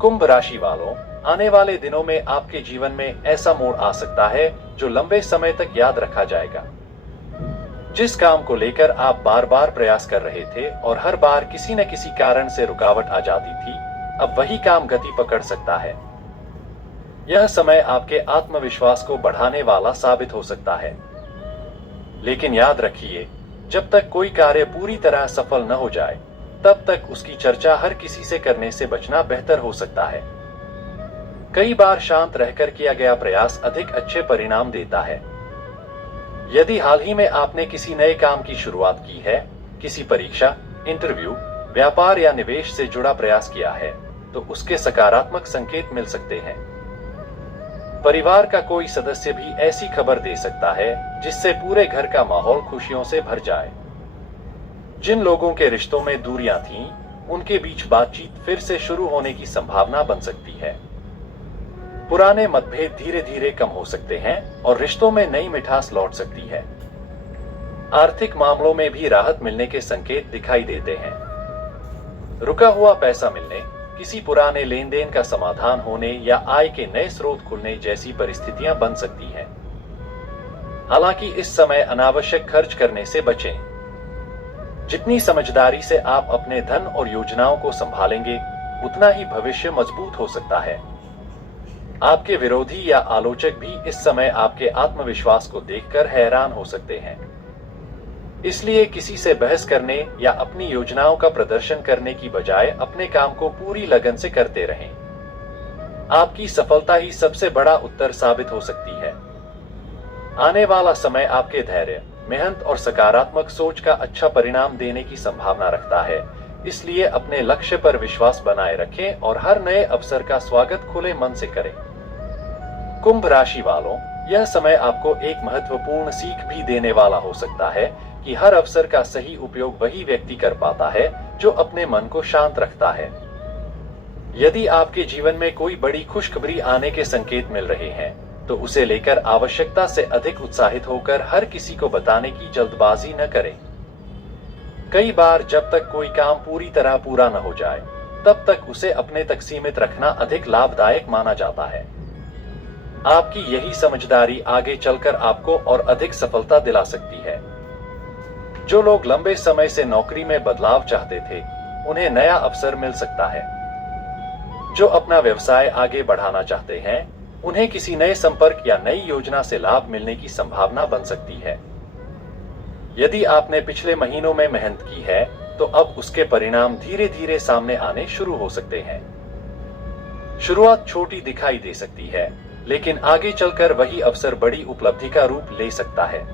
कुंभ राशि वालों, आने वाले दिनों में आपके जीवन में ऐसा मोड़ आ सकता है जो लंबे समय तक याद रखा जाएगा। जिस काम को लेकर आप बार बार प्रयास कर रहे थे और हर बार किसी न किसी कारण से रुकावट आ जाती थी, अब वही काम गति पकड़ सकता है। यह समय आपके आत्मविश्वास को बढ़ाने वाला साबित हो सकता है। लेकिन याद रखिए, जब तक कोई कार्य पूरी तरह सफल न हो जाए, तब तक उसकी चर्चा हर किसी से करने से बचना बेहतर हो सकता है। कई बार शांत रहकर किया गया प्रयास अधिक अच्छे परिणाम देता है। यदि हाल ही में आपने किसी नए काम की शुरुआत की है, किसी परीक्षा, इंटरव्यू, व्यापार या निवेश से जुड़ा प्रयास किया है, तो उसके सकारात्मक संकेत मिल सकते हैं। परिवार का कोई सदस्य भी ऐसी खबर दे सकता है जिससे पूरे घर का माहौल खुशियों से भर जाए। जिन लोगों के रिश्तों में दूरियां थीं, उनके बीच बातचीत फिर से शुरू होने की संभावना बन सकती है। पुराने मतभेद धीरे धीरे कम हो सकते हैं और रिश्तों में नई मिठास लौट सकती है। आर्थिक मामलों में भी राहत मिलने के संकेत दिखाई देते हैं। रुका हुआ पैसा मिलने, किसी पुराने लेन देन का समाधान होने या आय के नए स्रोत खुलने जैसी परिस्थितियां बन सकती हैं। हालांकि इस समय अनावश्यक खर्च करने से बचें। जितनी समझदारी से आप अपने धन और योजनाओं को संभालेंगे, उतना ही भविष्य मजबूत हो सकता है। आपके विरोधी या आलोचक भी इस समय आपके आत्मविश्वास को देखकर हैरान हो सकते हैं। इसलिए किसी से बहस करने या अपनी योजनाओं का प्रदर्शन करने की बजाय अपने काम को पूरी लगन से करते रहें। आपकी सफलता ही सबसे बड़ा उत्तर साबित हो सकती है। आने वाला समय आपके धैर्य, मेहनत और सकारात्मक सोच का अच्छा परिणाम देने की संभावना रखता है। इसलिए अपने लक्ष्य पर विश्वास बनाए रखें और हर नए अवसर का स्वागत खुले मन से करें। कुंभ राशि वालों, यह समय आपको एक महत्वपूर्ण सीख भी देने वाला हो सकता है कि हर अवसर का सही उपयोग वही व्यक्ति कर पाता है जो अपने मन को शांत रखता है। यदि आपके जीवन में कोई बड़ी खुशखबरी आने के संकेत मिल रहे हैं, तो उसे लेकर आवश्यकता से अधिक उत्साहित होकर हर किसी को बताने की जल्दबाजी न करें। कई बार जब तक कोई काम पूरी तरह पूरा न हो जाए, तब तक उसे अपने तक सीमित रखना अधिक लाभदायक माना जाता है। आपकी यही समझदारी आगे चलकर आपको और अधिक सफलता दिला सकती है। जो लोग लंबे समय से नौकरी में बदलाव चाहते थे, उन्हें नया अवसर मिल सकता है। जो अपना व्यवसाय आगे बढ़ाना चाहते हैं, उन्हें किसी नए संपर्क या नई योजना से लाभ मिलने की संभावना बन सकती है। यदि आपने पिछले महीनों में मेहनत की है, तो अब उसके परिणाम धीरे धीरे सामने आने शुरू हो सकते हैं। शुरुआत छोटी दिखाई दे सकती है, लेकिन आगे चलकर वही अवसर बड़ी उपलब्धि का रूप ले सकता है।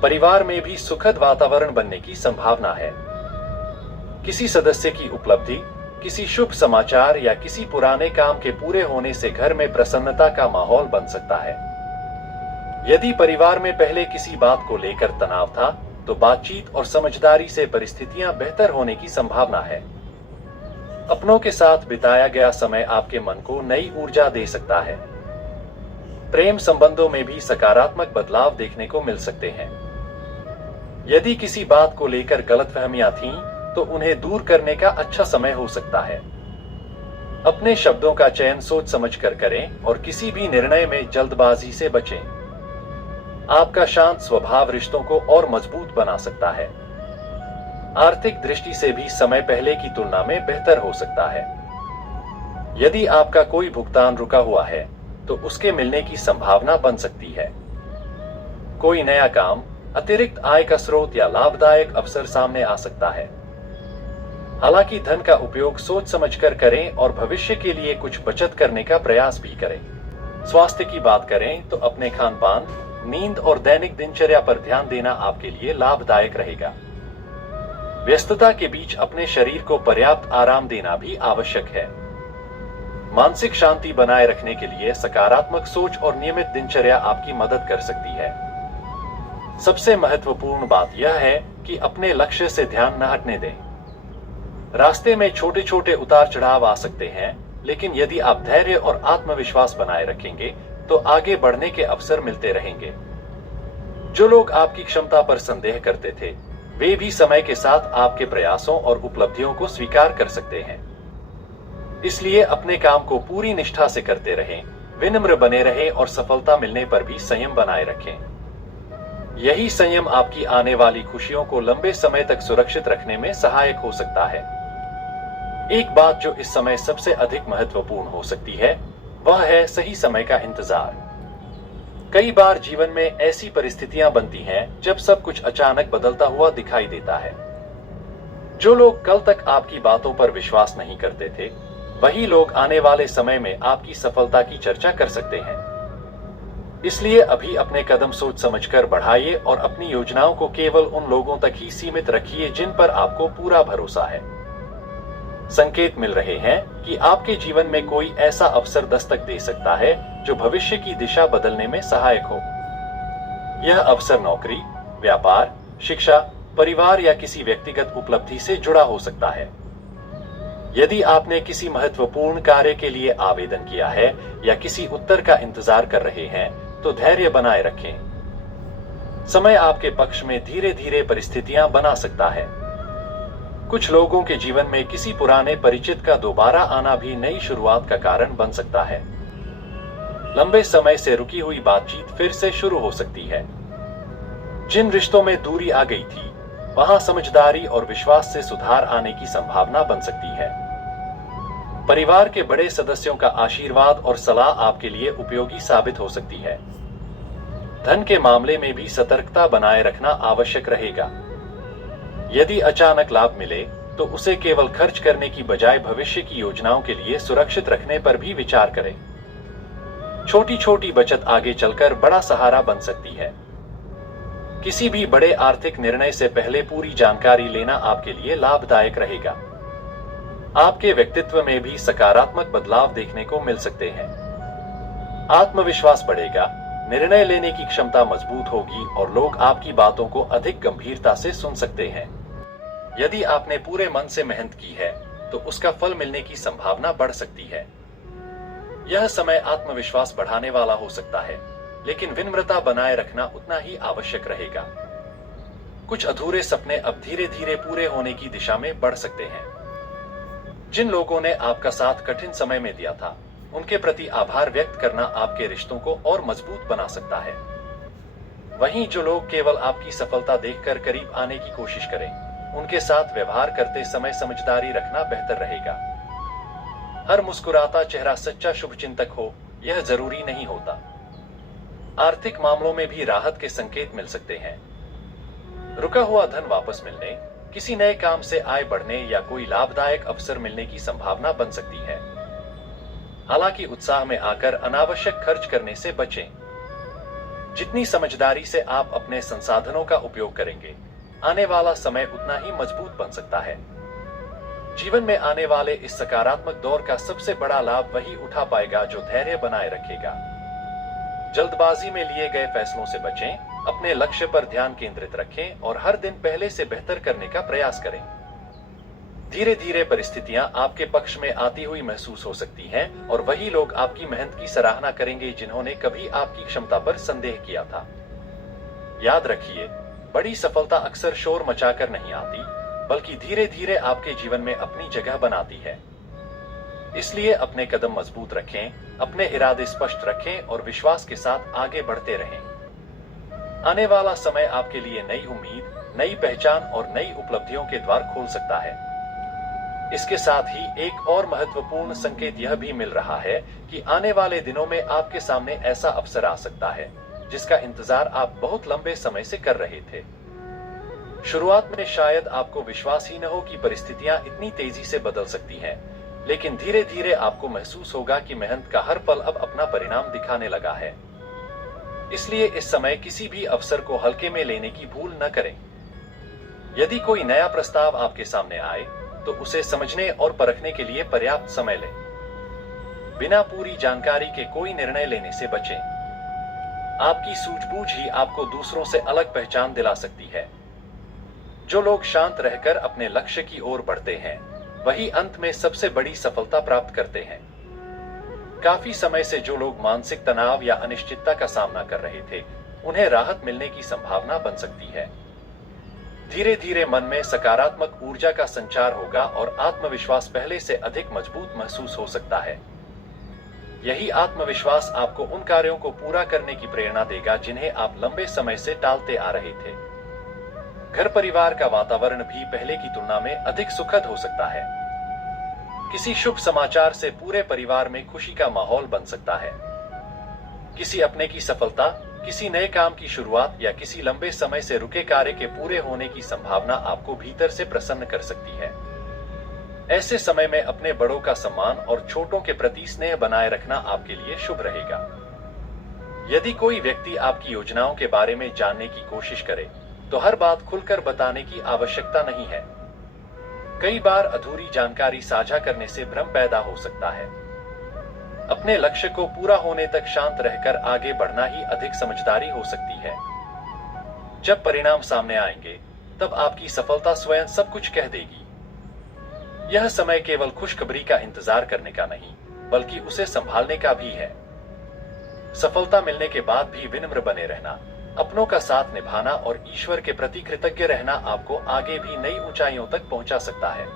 परिवार में भी सुखद वातावरण बनने की संभावना है। किसी सदस्य की उपलब्धि, किसी शुभ समाचार या किसी पुराने काम के पूरे होने से घर में प्रसन्नता का माहौल बन सकता है। यदि परिवार में पहले किसी बात को लेकर तनाव था, तो बातचीत और समझदारी से परिस्थितियां बेहतर होने की संभावना है। अपनों के साथ बिताया गया समय आपके मन को नई ऊर्जा दे सकता है। प्रेम संबंधों में भी सकारात्मक बदलाव देखने को मिल सकते हैं। यदि किसी बात को लेकर गलतफहमियां थीं, तो उन्हें दूर करने का अच्छा समय हो सकता है। अपने शब्दों का चयन सोच समझकर करें और किसी भी निर्णय में जल्दबाजी से बचें। आपका शांत स्वभाव रिश्तों को और मजबूत बना सकता है। आर्थिक दृष्टि से भी समय पहले की तुलना में बेहतर हो सकता है। यदि आपका कोई भुगतान रुका हुआ है, तो उसके मिलने की संभावना बन सकती है। कोई नया काम, अतिरिक्त आय का स्रोत या लाभदायक अवसर सामने आ सकता है। हालांकि धन का उपयोग सोच समझकर करें और भविष्य के लिए कुछ बचत करने का प्रयास भी करें। स्वास्थ्य की बात करें तो अपने खान-पान, नींद और दैनिक दिनचर्या पर ध्यान देना आपके लिए लाभदायक रहेगा। व्यस्तता के बीच अपने शरीर को पर्याप्त आराम देना भी आवश्यक है। मानसिक शांति बनाए रखने के लिए सकारात्मक सोच और नियमित दिनचर्या आपकी मदद कर सकती है। सबसे महत्वपूर्ण बात यह है कि अपने लक्ष्य से ध्यान न हटने दें। रास्ते में छोटे छोटे उतार चढ़ाव आ सकते हैं, लेकिन यदि आप धैर्य और आत्मविश्वास बनाए रखेंगे, तो आगे बढ़ने के अवसर मिलते रहेंगे। जो लोग आपकी क्षमता पर संदेह करते थे, वे भी समय के साथ आपके प्रयासों और उपलब्धियों को स्वीकार कर सकते हैं। इसलिए अपने काम को पूरी निष्ठा से करते रहें, विनम्र बने रहें और सफलता मिलने पर भी संयम बनाए रखें। यही संयम आपकी आने वाली खुशियों को लंबे समय तक सुरक्षित रखने में सहायक हो सकता है। एक बात जो इस समय सबसे अधिक महत्वपूर्ण हो सकती है, वह है सही समय का इंतजार। कई बार जीवन में ऐसी परिस्थितियां बनती हैं जब सब कुछ अचानक बदलता हुआ दिखाई देता है। जो लोग कल तक आपकी बातों पर विश्वास नहीं करते थे, वही लोग आने वाले समय में आपकी सफलता की चर्चा कर सकते हैं। इसलिए अभी अपने कदम सोच समझकर बढ़ाइए और अपनी योजनाओं को केवल उन लोगों तक ही सीमित रखिए जिन पर आपको पूरा भरोसा है। संकेत मिल रहे हैं कि आपके जीवन में कोई ऐसा अवसर दस्तक दे सकता है जो भविष्य की दिशा बदलने में सहायक हो। यह अवसर नौकरी, व्यापार, शिक्षा, परिवार या किसी व्यक्तिगत उपलब्धि से जुड़ा हो सकता है। यदि आपने किसी महत्वपूर्ण कार्य के लिए आवेदन किया है या किसी उत्तर का इंतजार कर रहे हैं, तो धैर्य बनाए रखें। समय आपके पक्ष में धीरे धीरे परिस्थितियां बना सकता है। कुछ लोगों के जीवन में किसी पुराने परिचित का दोबारा आना भी नई शुरुआत का कारण बन सकता है। लंबे समय से रुकी हुई बातचीत फिर से शुरू हो सकती है। जिन रिश्तों में दूरी आ गई थी, वहां समझदारी और विश्वास से सुधार आने की संभावना बन सकती है। परिवार के बड़े सदस्यों का आशीर्वाद और सलाह आपके लिए उपयोगी साबित हो सकती है। धन के मामले में भी सतर्कता बनाए रखना आवश्यक रहेगा। यदि अचानक लाभ मिले, तो उसे केवल खर्च करने की बजाय भविष्य की योजनाओं के लिए सुरक्षित रखने पर भी विचार करें। छोटी छोटी बचत आगे चलकर बड़ा सहारा बन सकती है। किसी भी बड़े आर्थिक निर्णय से पहले पूरी जानकारी लेना आपके लिए लाभदायक रहेगा। आपके व्यक्तित्व में भी सकारात्मक बदलाव देखने को मिल सकते हैं। आत्मविश्वास बढ़ेगा, निर्णय लेने की क्षमता मजबूत होगी और लोग आपकी बातों को अधिक गंभीरता से सुन सकते हैं। यदि आपने पूरे मन से मेहनत की है, तो उसका फल मिलने की संभावना बढ़ सकती है। यह समय आत्मविश्वास बढ़ाने वाला हो सकता है, लेकिन विनम्रता बनाए रखना उतना ही आवश्यक रहेगा। कुछ अधूरे सपने अब धीरे धीरे पूरे होने की दिशा में बढ़ सकते हैं। जिन लोगों ने आपका साथ कठिन समय में दिया था, उनके प्रति आभार व्यक्त करना आपके रिश्तों को और मजबूत बना सकता है। वहीं जो लोग केवल आपकी सफलता देखकर करीब आने की कोशिश करें, उनके साथ व्यवहार करते समय समझदारी रखना बेहतर रहेगा। हर मुस्कुराता चेहरा सच्चा शुभचिंतक हो, यह जरूरी नहीं होता। आर्थिक मामलों में भी राहत के संकेत मिल सकते हैं। रुका हुआ धन वापस मिलने, किसी नए काम से आय बढ़ने या कोई लाभदायक अवसर मिलने की संभावना बन सकती है। हालांकि उत्साह में आकर अनावश्यक खर्च करने से बचें। जितनी समझदारी से आप अपने संसाधनों का उपयोग करेंगे, आने वाला समय उतना ही मजबूत बन सकता है। जीवन में आने वाले इस सकारात्मक दौर का सबसे बड़ा लाभ वही उठा पाएगा जो धैर्य बनाए रखेगा। जल्दबाजी में लिए गए फैसलों से बचें, अपने लक्ष्य पर ध्यान केंद्रित रखें और हर दिन पहले से बेहतर करने का प्रयास करें। धीरे धीरे परिस्थितियां आपके पक्ष में आती हुई महसूस हो सकती हैं और वही लोग आपकी मेहनत की सराहना करेंगे जिन्होंने कभी आपकी क्षमता पर संदेह किया था। याद रखिए, बड़ी सफलता अक्सर शोर मचाकर नहीं आती, बल्कि धीरे धीरे आपके जीवन में अपनी जगह बनाती है। इसलिए अपने कदम मजबूत रखें, अपने इरादे स्पष्ट रखें और विश्वास के साथ आगे बढ़ते रहें। आने वाला समय आपके लिए नई उम्मीद, नई पहचान और नई उपलब्धियों के द्वार खोल सकता है। इसके साथ ही एक और महत्वपूर्ण संकेत यह भी मिल रहा है कि आने वाले दिनों में आपके सामने ऐसा अवसर आ सकता है जिसका इंतजार आप बहुत लंबे समय से कर रहे थे। शुरुआत में शायद आपको विश्वास ही न हो कि परिस्थितियां इतनी तेजी से बदल सकती हैं, लेकिन धीरे धीरे आपको महसूस होगा कि मेहनत का हर पल अब अपना परिणाम दिखाने लगा है। इसलिए इस समय किसी भी अवसर को हल्के में लेने की भूल न करें। यदि कोई नया प्रस्ताव आपके सामने आए, तो उसे समझने और परखने के लिए पर्याप्त समय लें। बिना पूरी जानकारी के कोई निर्णय लेने से बचें। आपकी सूझबूझ ही आपको दूसरों से अलग पहचान दिला सकती है। जो लोग शांत रहकर अपने लक्ष्य की ओर बढ़ते हैं, वही अंत में सबसे बड़ी सफलता प्राप्त करते हैं। काफी समय से जो लोग मानसिक तनाव या अनिश्चितता का सामना कर रहे थे, उन्हें राहत मिलने की संभावना बन सकती है। धीरे धीरे मन में सकारात्मक ऊर्जा का संचार होगा और आत्मविश्वास पहले से अधिक मजबूत महसूस हो सकता है। यही आत्मविश्वास आपको उन कार्यों को पूरा करने की प्रेरणा देगा जिन्हें आप लंबे समय से टालते आ रहे थे। घर परिवार का वातावरण भी पहले की तुलना में अधिक सुखद हो सकता है। किसी शुभ समाचार से पूरे परिवार में खुशी का माहौल बन सकता है। किसी अपने की सफलता, किसी नए काम की शुरुआत या किसी लंबे समय से रुके कार्य के पूरे होने की संभावना आपको भीतर से प्रसन्न कर सकती है। ऐसे समय में अपने बड़ों का सम्मान और छोटों के प्रति स्नेह बनाए रखना आपके लिए शुभ रहेगा। यदि कोई व्यक्ति आपकी योजनाओं के बारे में जानने की कोशिश करे तो हर बात खुलकर बताने की आवश्यकता नहीं है। कई बार अधूरी जानकारी साझा करने से भ्रम पैदा हो सकता है। अपने लक्ष्य को पूरा होने तक शांत रहकर आगे बढ़ना ही अधिक समझदारी हो सकती है। जब परिणाम सामने आएंगे तब आपकी सफलता स्वयं सब कुछ कह देगी। यह समय केवल खुशखबरी का इंतजार करने का नहीं, बल्कि उसे संभालने का भी है। सफलता मिलने के बाद भी विनम्र बने रहना, अपनों का साथ निभाना और ईश्वर के प्रति कृतज्ञ रहना आपको आगे भी नई ऊंचाइयों तक पहुंचा सकता है।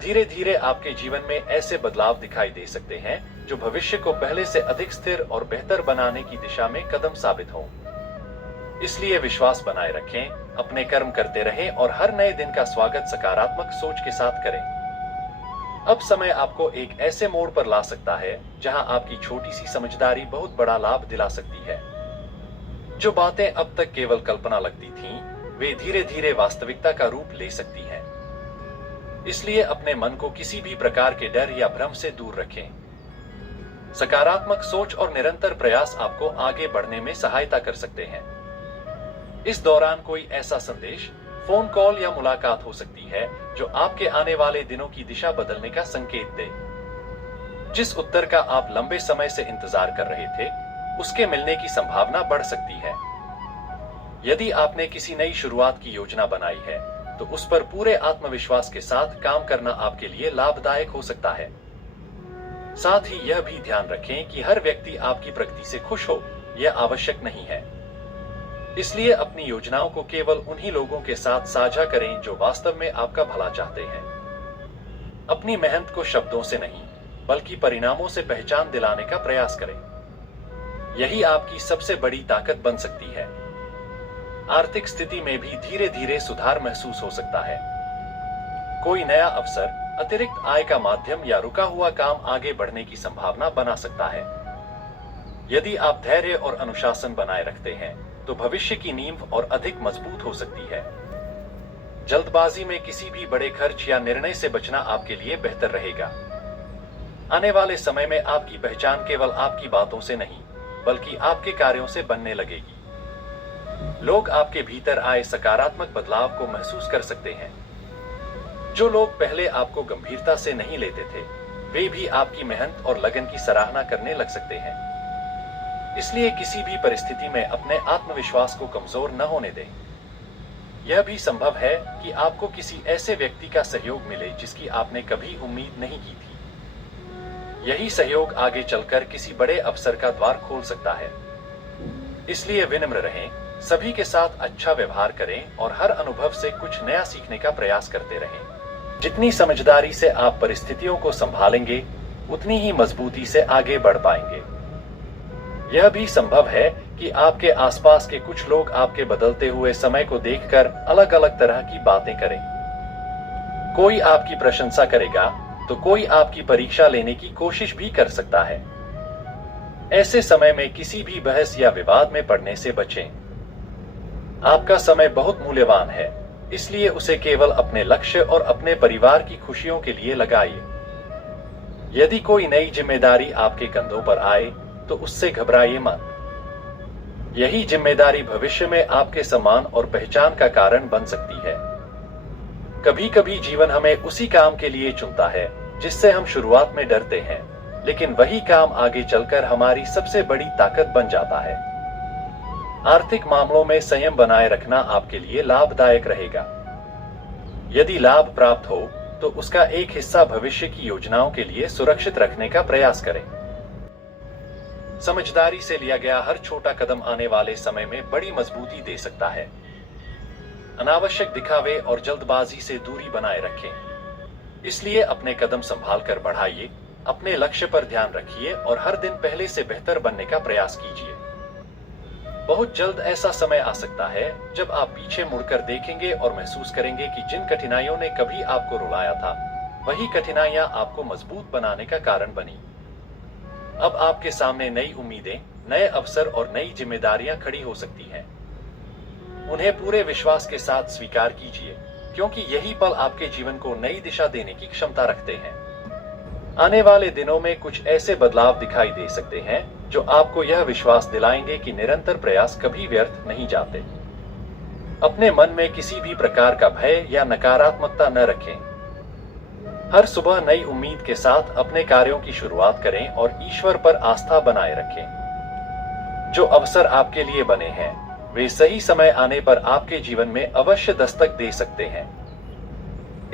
धीरे धीरे आपके जीवन में ऐसे बदलाव दिखाई दे सकते हैं जो भविष्य को पहले से अधिक स्थिर और बेहतर बनाने की दिशा में कदम साबित हों। इसलिए विश्वास बनाए रखें, अपने कर्म करते रहें और हर नए दिन का स्वागत सकारात्मक सोच के साथ करें। अब समय आपको एक ऐसे मोड़ पर ला सकता है जहां आपकी छोटी सी समझदारी बहुत बड़ा लाभ दिला सकती है। जो बातें अब तक केवल कल्पना लगती थीं, वे धीरे धीरे वास्तविकता का रूप ले सकती हैं। इसलिए अपने मन को किसी भी प्रकार के डर या भ्रम से दूर रखें। सकारात्मक सोच और निरंतर प्रयास आपको आगे बढ़ने में सहायता कर सकते हैं। इस दौरान कोई ऐसा संदेश, फोन कॉल या मुलाकात हो सकती है जो आपके आने वाले दिनों की दिशा बदलने का संकेत दे। जिस उत्तर का आप लंबे समय से इंतजार कर रहे थे, उसके मिलने की संभावना बढ़ सकती है। यदि आपने किसी नई शुरुआत की योजना बनाई है तो उस पर पूरे आत्मविश्वास के साथ काम करना आपके लिए लाभदायक हो सकता है। साथ ही यह भी ध्यान रखें कि हर व्यक्ति आपकी प्रगति से खुश हो, यह आवश्यक नहीं है। इसलिए अपनी योजनाओं को केवल उन्हीं लोगों के साथ साझा करें जो वास्तव में आपका भला चाहते हैं। अपनी मेहनत को शब्दों से नहीं, बल्कि परिणामों से पहचान दिलाने का प्रयास करें। यही आपकी सबसे बड़ी ताकत बन सकती है। आर्थिक स्थिति में भी धीरे धीरे सुधार महसूस हो सकता है। कोई नया अवसर, अतिरिक्त आय का माध्यम या रुका हुआ काम आगे बढ़ने की संभावना बना सकता है। यदि आप धैर्य और अनुशासन बनाए रखते हैं तो भविष्य की नींव और अधिक मजबूत हो सकती है। जल्दबाजी में किसी भी बड़े खर्च या निर्णय से बचना आपके लिए बेहतर रहेगा। आने वाले समय में आपकी पहचान केवल आपकी बातों से नहीं, बल्कि आपके कार्यों से बनने लगेगी। लोग आपके भीतर आए सकारात्मक बदलाव को महसूस कर सकते हैं। जो लोग पहले आपको गंभीरता से नहीं लेते थे, वे भी आपकी मेहनत और लगन की सराहना करने लग सकते हैं। इसलिए किसी भी परिस्थिति में अपने आत्मविश्वास को कमजोर न होने दें। यह भी संभव है कि आपको किसी ऐसे व्यक्ति का सहयोग मिले जिसकी आपने कभी उम्मीद नहीं की थी। यही सहयोग आगे चलकर किसी बड़े अवसर का द्वार खोल सकता है। इसलिए विनम्र रहें, सभी के साथ अच्छा व्यवहार करें और हर अनुभव से कुछ नया सीखने का प्रयास करते रहें। जितनी समझदारी से आप परिस्थितियों को संभालेंगे, उतनी ही मजबूती से आगे बढ़ पाएंगे। यह भी संभव है कि आपके आसपास के कुछ लोग आपके बदलते हुए समय को देखकर अलग अलग तरह की बातें करें। कोई आपकी प्रशंसा करेगा तो कोई आपकी परीक्षा लेने की कोशिश भी कर सकता है। ऐसे समय में किसी भी बहस या विवाद में पड़ने से बचें। आपका समय बहुत मूल्यवान है, इसलिए उसे केवल अपने लक्ष्य और अपने परिवार की खुशियों के लिए लगाइए। यदि कोई नई जिम्मेदारी आपके कंधों पर आए तो उससे घबराइए मत। यही जिम्मेदारी भविष्य में आपके सम्मान और पहचान का कारण बन सकती है। कभी कभी जीवन हमें उसी काम के लिए चुनता है जिससे हम शुरुआत में डरते हैं, लेकिन वही काम आगे चलकर हमारी सबसे बड़ी ताकत बन जाता है। आर्थिक मामलों में संयम बनाए रखना आपके लिए लाभदायक रहेगा। यदि लाभ प्राप्त हो तो उसका एक हिस्सा भविष्य की योजनाओं के लिए सुरक्षित रखने का प्रयास करें। समझदारी से लिया गया हर छोटा कदम आने वाले समय में बड़ी मजबूती दे सकता है। अनावश्यक दिखावे और जल्दबाजी से दूरी बनाए रखें। इसलिए अपने कदम संभाल कर बढ़ाइए, अपने लक्ष्य पर ध्यान रखिए और हर दिन पहले से बेहतर बनने का प्रयास कीजिए। बहुत जल्द ऐसा समय आ सकता है जब आप पीछे मुड़कर देखेंगे और महसूस करेंगे कि जिन कठिनाइयों ने कभी आपको रुलाया था, वही कठिनाइयां आपको मजबूत बनाने का कारण बनी। अब आपके सामने नई उम्मीदें, नए अवसर और नई जिम्मेदारियां खड़ी हो सकती हैं। उन्हें पूरे विश्वास के साथ स्वीकार कीजिए, क्योंकि यही पल आपके जीवन को नई दिशा देने की क्षमता रखते हैं। आने वाले दिनों में कुछ ऐसे बदलाव दिखाई दे सकते हैं जो आपको यह विश्वास दिलाएंगे कि निरंतर प्रयास कभी व्यर्थ नहीं जाते। अपने मन में किसी भी प्रकार का भय या नकारात्मकता न रखें। हर सुबह नई उम्मीद के साथ अपने कार्यों की शुरुआत करें और ईश्वर पर आस्था बनाए रखें। जो अवसर आपके लिए बने हैं, वे सही समय आने पर आपके जीवन में अवश्य दस्तक दे सकते हैं।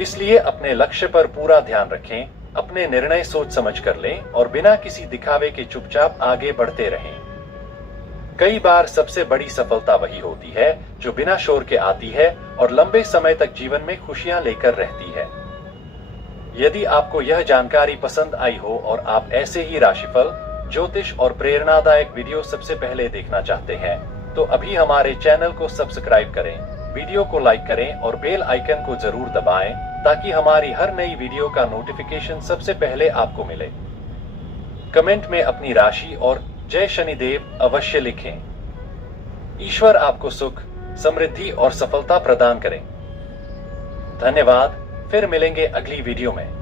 इसलिए अपने लक्ष्य पर पूरा ध्यान रखें, अपने निर्णय सोच समझ कर लें और बिना किसी दिखावे के चुपचाप आगे बढ़ते रहें। कई बार सबसे बड़ी सफलता वही होती है जो बिना शोर के आती है और लंबे समय तक जीवन में खुशियां लेकर रहती है। यदि आपको यह जानकारी पसंद आई हो और आप ऐसे ही राशिफल, ज्योतिष और प्रेरणादायक वीडियो सबसे पहले देखना चाहते हैं, तो अभी हमारे चैनल को सब्सक्राइब करें, वीडियो को लाइक करें और बेल आइकन को जरूर दबाएं ताकि हमारी हर नई वीडियो का नोटिफिकेशन सबसे पहले आपको मिले। कमेंट में अपनी राशि और जय शनिदेव अवश्य लिखें। ईश्वर आपको सुख, समृद्धि और सफलता प्रदान करें। धन्यवाद। फिर मिलेंगे अगली वीडियो में।